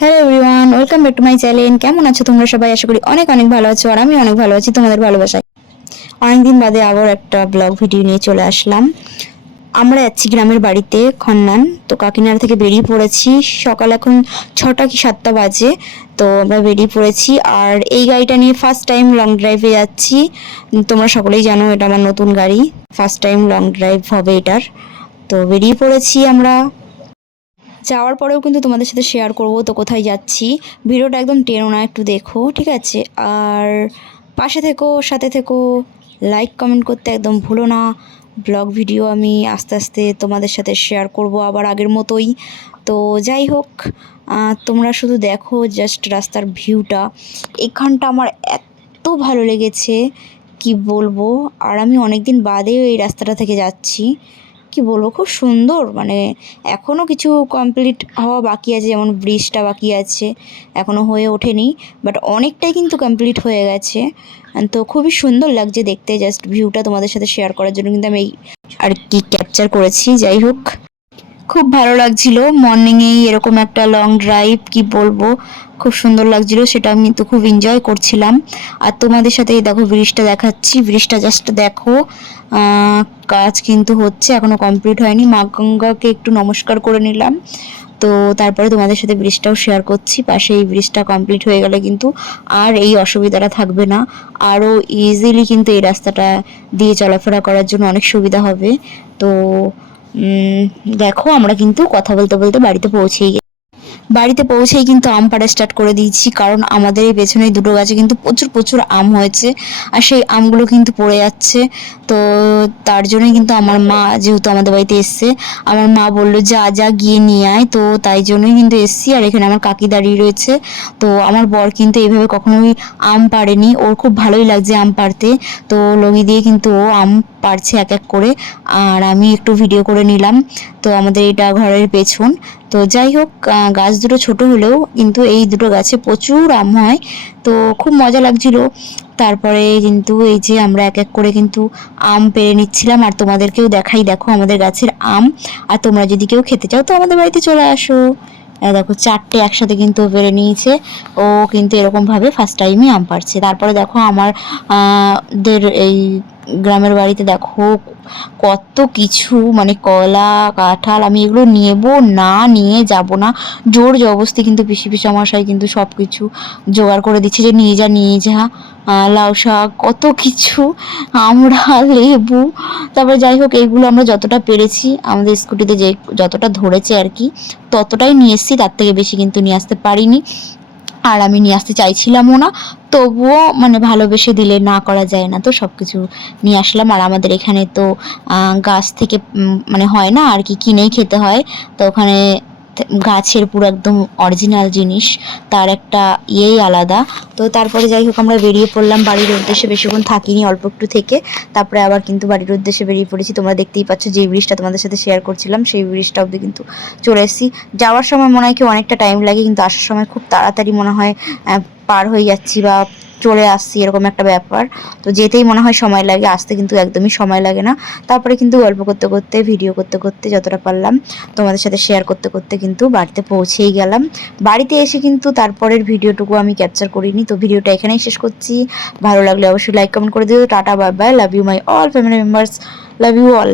Hello everyone, welcome back to my channel. কেমন আছো তোমরা সবাই? আশা করি অনেক অনেক ভালো আছো, আর আমি অনেক ভালো আছি তোমাদের ভালোবাসায়। অনেকদিন বাদে আবার একটা ব্লগ ভিডিও নিয়ে চলে আসলাম। আমরা যাচ্ছি গ্রামের বাড়িতে খন্নান। তো কাকিনাড়া থেকে বেরিয়ে পড়েছি। সকাল এখন 6টা কি 7টা বাজে। তো আমরা বেরিয়ে পড়েছি, আর এই গাড়িটা নিয়ে ফার্স্ট টাইম লং ড্রাইভে যাচ্ছি। তোমরা সকলেই জানো এটা আমার নতুন গাড়ি, ফার্স্ট টাইম লং ড্রাইভ হবে এটার। তো বেরিয়ে পড়েছি আমরা। যাওয়ার পরেও কিন্তু তোমাদের সাথে শেয়ার করব তো কোথায় যাচ্ছি। ভিডিওটা একদম টেনো না, একটু দেখো, ঠিক আছে? আর পাশে থেকো, সাথে থেকো, লাইক কমেন্ট করতে একদম ভুলো না। ব্লগ ভিডিও আমি আস্তে আস্তে তোমাদের সাথে শেয়ার করব আবার আগের মতোই। তো যাই হোক, তোমরা শুধু দেখো জাস্ট রাস্তার ভিউটা। এখানটা আমার এত ভালো লেগেছে কি বলবো। আর আমি অনেক দিন বাদেও এই রাস্তাটা থেকে যাচ্ছি। কি বলবো, খুব সুন্দর। মানে এখনও কিছু কমপ্লিট হওয়া বাকি আছে, যেমন ব্রিজটা বাকি আছে, এখনও হয়ে ওঠেনি, বাট অনেকটাই কিন্তু কমপ্লিট হয়ে গেছে। তো খুবই সুন্দর লাগছে দেখতে। জাস্ট ভিউটা তোমাদের সাথে শেয়ার করার জন্য কিন্তু আমি এই আর কি ক্যাপচার করেছি। যাই হোক, খুব ভালো লাগছিল মর্নিংয়েই এরকম একটা লং ড্রাইভ। কি বলবো, খুব সুন্দর লাগছিল, সেটা আমি তো খুব এনজয় করছিলাম। আর তোমাদের সাথে এই দেখো ব্রিজটা দেখাচ্ছি, ব্রিজটা জাস্ট দেখো। কাজ কিন্তু হচ্ছে, এখনো কমপ্লিট হয়নি। মা গঙ্গাকে একটু নমস্কার করে নিলাম। তো তারপরে তোমাদের সাথে ব্রিজটাও শেয়ার করছি। পাশে এই ব্রিজটা কমপ্লিট হয়ে গেলে কিন্তু আর এই অসুবিধাটা থাকবে না। আরও ইজিলি কিন্তু এই রাস্তাটা দিয়ে চলাফেরা করার জন্য অনেক সুবিধা হবে। তো দেখো, আমরা কিন্তু কথা বলতে বলতে বাড়িতে পৌঁছেই কিন্তু আম পাড়া স্টার্ট করে দিয়েছি, কারণ আমাদের এই পেছনে দুটো গাছে কিন্তু প্রচুর প্রচুর আম হয়েছে, আর সেই আমগুলো কিন্তু পড়ে যাচ্ছে। তো তার জন্যই কিন্তু আমার মা, যেহেতু আমাদের বাড়িতে এসছে, আমার মা বললো যা যা গিয়ে নিয়ে আয়। তো তাই জন্যই কিন্তু এসছি। আর এখানে আমার কাকি দাঁড়িয়ে রয়েছে। তো আমার বর কিন্তু এইভাবে কখনোই আম পাড়েনি, ওর খুব ভালোই লাগছে আম পাড়তে। তো লগি দিয়ে কিন্তু ও আম পাড়ছে এক এক করে, আর আমি একটু ভিডিও করে নিলাম। তো আমাদের এটা ঘরের পেছন। তো যাই হোক, গাছ দুটো ছোট হলেও কিন্তু এই দুটো গাছে প্রচুর আম হয়। তো খুব মজা লাগছিল। তারপরে কিন্তু এই যে আমরা এক এক করে কিন্তু আম পেড়ে নিচ্ছিলাম, আর তোমাদেরকেও দেখাই, দেখো আমাদের গাছের আম। আর তোমরা যদি কেউ খেতে চাও তো আমাদের বাড়িতে চলে আসো। দেখো 4টে একসাথে কিন্তু পেড়ে নিয়েছে। ও কিন্তু এরকমভাবে ফার্স্ট টাইমই আম পাড়ছে। তারপরে দেখো আমার দের এই গ্রামের বাড়িতে দেখো কত কিছু, মানে কলা, কাঁঠাল, আমি এগুলো নেবো না, নিয়ে যাব না, জোর জবরদস্তি কিন্তু পিসি মশাই কিন্তু সব কিছু জোগাড় করে দিচ্ছে যে নিয়ে যা নিয়ে যা। লাউ শাক, কত কিছু, আমরা, লেবু। তারপরে যাই হোক, এইগুলো আমরা যতটা পেরেছি আমাদের স্কুটিতে যে যতটা ধরেছে আর কি, ততটাই নিয়ে এসেছি, তার থেকে বেশি কিন্তু নিয়ে আসতে পারিনি। আর আমি নিয়ে আসতে চাইছিলামও না, তবুও মানে ভালোবেসে দিলে না করা যায় না, তো সব কিছু নিয়ে আসলাম। আর আমাদের এখানে তো গাছ থেকে মানে হয় না আর কি, কিনেই খেতে হয়। তো ওখানে গাছের পুরো একদম অরিজিনাল জিনিস, তার একটা ইয়েই আলাদা। তো তারপরে যাই হোক, আমরা বেরিয়ে পড়লাম বাড়ির উদ্দেশ্যে। বেশিক্ষণ থাকিনি, অল্প একটু থেকে তারপরে আবার কিন্তু বাড়ির উদ্দেশ্যে বেরিয়ে পড়েছি। তোমরা দেখতেই পাচ্ছ, যে ব্রিজটা তোমাদের সাথে শেয়ার করছিলাম সেই ব্রিজটা অবধি কিন্তু চলে এসেছি। যাওয়ার সময় মনে হয় কি অনেকটা টাইম লাগে, কিন্তু আসার সময় খুব তাড়াতাড়ি মনে হয় পার হয়ে যাচ্ছি বা চলে আসছি, এরকম একটা ব্যাপার। তো যেতেই মনে হয় সময় লাগে, আসতে কিন্তু একদমই সময় লাগে না। তারপরে কিন্তু গল্প করতে করতে, ভিডিও করতে করতে, যতটা পারলাম তোমাদের সাথে শেয়ার করতে করতে কিন্তু বাড়িতে পৌঁছেই গেলাম। বাড়িতে এসে কিন্তু তারপরের ভিডিওটুকু আমি ক্যাপচার করিনি। তো ভিডিওটা এখানেই শেষ করছি। ভালো লাগলে অবশ্যই লাইক কমেন্ট করে দিও। Tata, bye bye, love you my all family members, love you all.